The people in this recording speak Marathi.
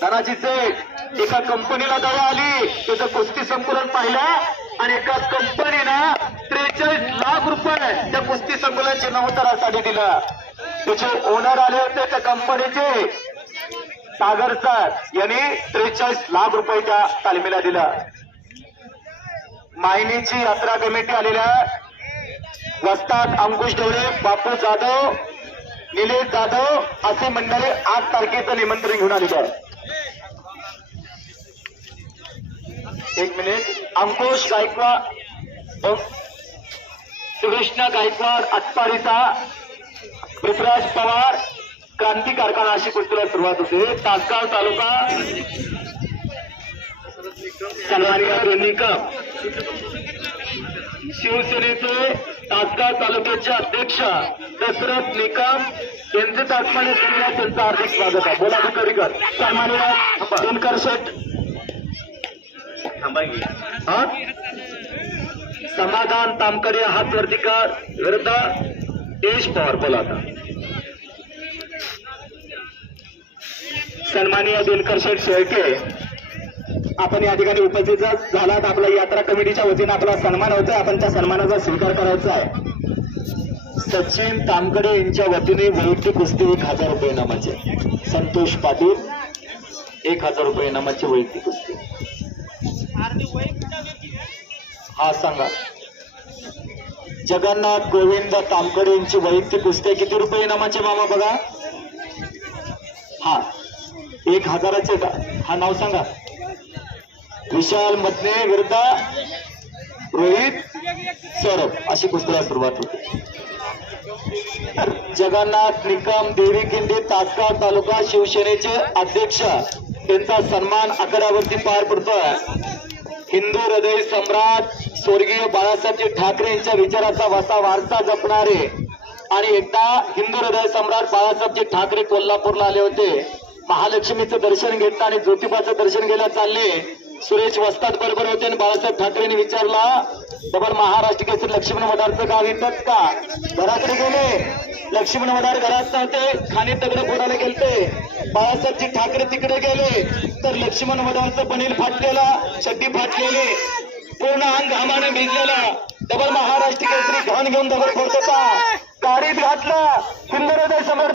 धनाजी सेठ एका कंपनीला दवा आली, त्याचं कुस्ती संकुलन पाहिलं आणि एका कंपनीनं 43 लाख रुपये त्या कुस्ती संकुलनाच्या नवतरासाठी दिलं. त्याचे ओनर आले होते त्या कंपनीचे सागर सर यांनी 43 लाख रुपये त्या तालमीला दिलं. मायनीची यात्रा कमिटी आलेल्या वस्ताद अंकुश ढवळे, बापू जाधव, निलेश जाधव असे मंडळी 8 तारखेचं निमंत्रण घेऊन आलेले आहे. एक मिनिट. अंकुश गायकवाड, सुरेशना गायकवाड अत्तारीचा, पृथ्वीराज पवार क्रांती कारखाना अशी कुस्तीला सुरुवात होते. तासगाव तालुका सन्माननीय निकम शिवसेनेचे तासगाव तालुक्याचे अध्यक्ष दशरथ निकम यांचे तात्माने त्यांचं हार्दिक स्वागत आहे. बोला कर सन्माननीय दिनकर शेठ समाधान तामकडे हात वरती कर विरुद्ध देश पवार. बोला आता सन्माननीय दिनकर शेठ शेळके आपण या ठिकाणी उपस्थित झालात. आपल्या यात्रा कमिटीच्या वतीने आपला सन्मान होतोय. आपण त्या सन्मानाचा स्वीकार करायचा आहे. सचिन तामकडे यांच्या वतीने वैयक्तिक कुस्ती 1000 रुपये इनामाचे. संतोष पाटील 1000 रुपये इनामाचे वैयक्तिक कुस्ती. हा सांगा. जगन्नाथ गोविंद तामकडे यांची वैयक्तिक कुस्ती किती रुपये इनामाचे मामा बघा. हा 1000चे का. हा नाव सांगा. विशाल मदने विरुद्ध रोहित सौरभ अशी कुस्तीला सुरुवात होती. जगन्नाथ निकम देवीखिंडी तासगाव तालुका शिवसेनेचे अध्यक्ष त्यांचा सन्मान आखाड्यावरती पार पडतोय. हिंदू हृदय सम्राट स्वर्गीय बाळासाहेब ठाकरे यांच्या विचाराचा वसा वारसा जपणारे आणि एकदा हिंदू हृदय सम्राट बाळासाहेब ठाकरे कोल्हापूरला आले होते. महालक्ष्मीचं दर्शन घेतलं आणि ज्योतिबाचं दर्शन घ्यायला चालले. सुरेश वस्ताद बरोबर होते आणि बाळासाहेब ठाकरेंनी विचारला डबल महाराष्ट्र केसरी लक्ष्मण वडारचं गाव इथंच का. घराकडे गेले. लक्ष्मण वडार घरात नव्हते. खाणे दगड फोडायला गेलते. बाळासाहेबजी ठाकरे तिकडे गेले तर लक्ष्मण वडारचं बनील फाटलेला, चड्डी फाटलेली, पूर्ण अंग घामाने भिजलेला. डबल महाराष्ट्र केसरी घाण घेऊन दगड फोडत होता. गाडीत घातला. हिंदू हृदय सम्राट